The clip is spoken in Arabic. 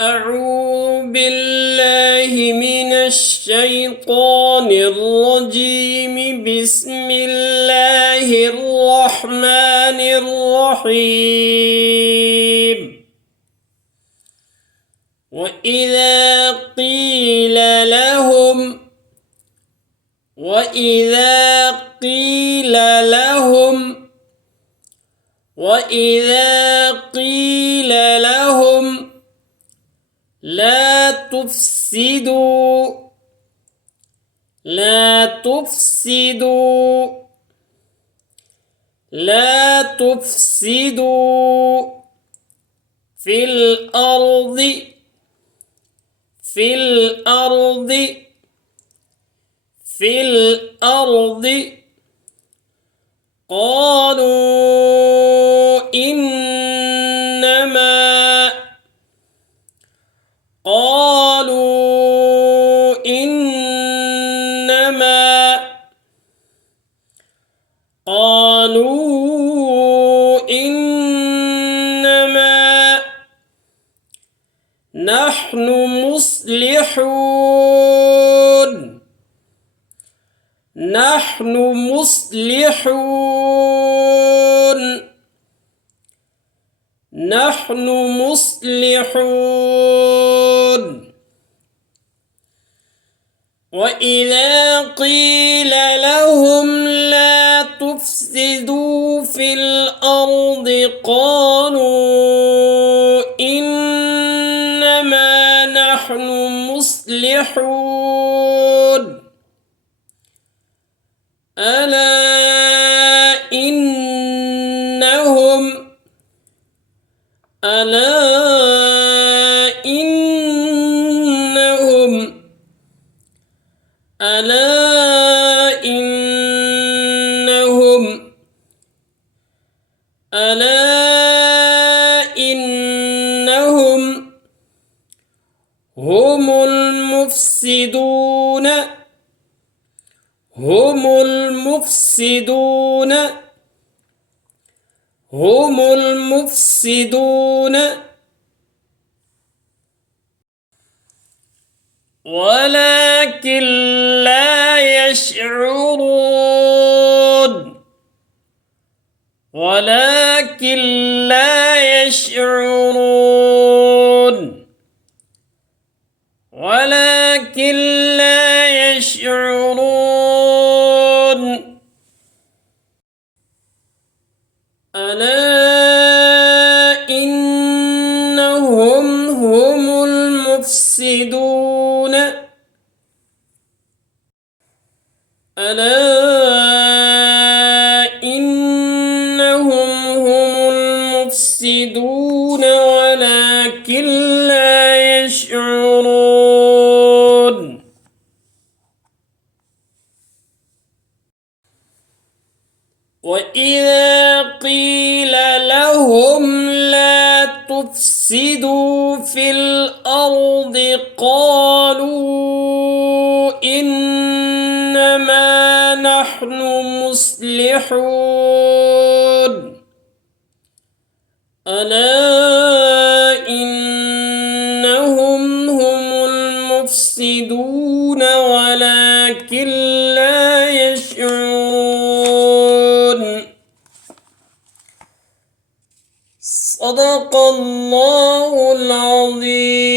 أعوذ بالله من الشيطان الرجيم. بسم الله الرحمن الرحيم. وإذا قيل لهم وإذا قيل لهم وإذا قيل لهم لا تفسدوا لا تفسدوا لا تفسدوا في الأرض في الأرض في الأرض قالوا إنما قالوا إنما قالوا إنما نحن مصلحون نحن مصلحون نحن مصلحون. وإذا قيل لهم لا تفسدوا في الأرض قالوا إنما نحن مصلحون ألا إنهم ألا إنهم ألا إنهم ألا إنهم هم المفسدون هم المفسدون هم المفسدون ولكن لا يشعرون ولكن لا يشعرون ولكن لا يشعرون ألا إنهم هم المفسدون ألا إنهم هم المفسدون ولكن لا يشعرون. وإذا قيل لهم لا تفسدوا في الأرض قالوا إنما نحن مصلحون ألا إنهم هم المفسدون ولكن لا يشعرون. صدق الله العظيم.